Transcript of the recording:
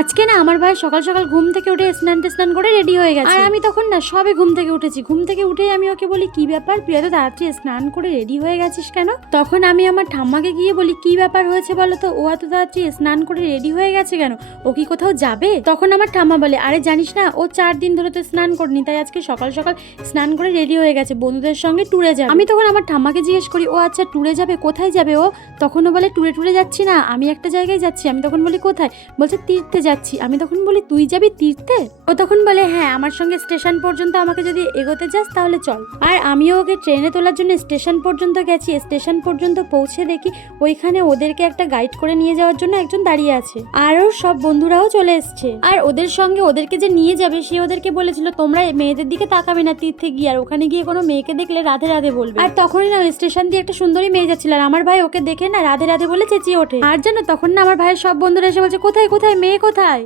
আজকে না আমার ভাই সকাল সকাল ঘুম থেকে উঠে স্নান করে রেডি হয়ে গেছে। আর আমি তখন না সবে ঘুম থেকে উঠেছি। ঘুম থেকে উঠেই আমি ওকে বলি, কি ব্যাপার তুই এত তাড়াতাড়ি স্নান করে রেডি হয়ে গেছিস কেন? তখন আমি আমার ঠাম্মাকে গিয়ে বলি, কি ব্যাপার হয়েছে বলো তো, ও এত তাড়াতাড়ি স্নান করে রেডি হয়ে গেছে কেন? ও কি কোথাও যাবে? তখন আমার ঠাম্মা বলে, আরে জানিস না, ও 4 দিন ধরে তো স্নান করেনি, তাই আজকে সকাল সকাল স্নান করে রেডি হয়ে গেছে, বন্ধুদের সঙ্গে ট্যুরে যাবে। আমি তখন আমার ঠাম্মাকে জিজ্ঞেস করি, ও আচ্ছা ট্যুরে যাবে, কোথায় যাবে ও? তখন ও বলে, ট্যুরে যাচ্ছি না, আমি একটা জায়গায় যাচ্ছি। আমি তখন বলি, কোথায়? বলছে তীর্থে যাচ্ছি। আমি তখন বলি, তুই যাবি তীর্থে? ও তখন বলে, হ্যাঁ, আমার সঙ্গে স্টেশন পর্যন্ত আমাকে যদি এগোতে যাস তাহলে চল। আর আমিও ওকে ট্রেনে তোলার জন্য স্টেশন পর্যন্ত গেছি। স্টেশন পর্যন্ত পৌঁছে দেখি ওইখানে ওদেরকে একটা গাইড করে নিয়ে যাওয়ার জন্য একজন দাঁড়িয়ে আছে, আর ওর সব বন্ধুরাও চলে এসছে। আর ওদের সঙ্গে ওদেরকে যে নিয়ে যাবে সে ওদেরকে বলেছিল, তোমরা মেয়েদের দিকে তাকাবে না তীর্থে গিয়ে, আর ওখানে গিয়ে কোনো মেয়েকে দেখলে রাধে রাধে বলবে। আর তখনই না স্টেশন দিয়ে একটা সুন্দরী মেয়ে যাচ্ছিল, আর আমার ভাই ওকে দেখে না রাধে রাধে বলে চেঁচিয়ে ওঠে। আর জানো তখন না আমার ভাইয়ের সব বন্ধুরা এসে বলছে, কোথায় কোথায় মেয়ে কোথায়?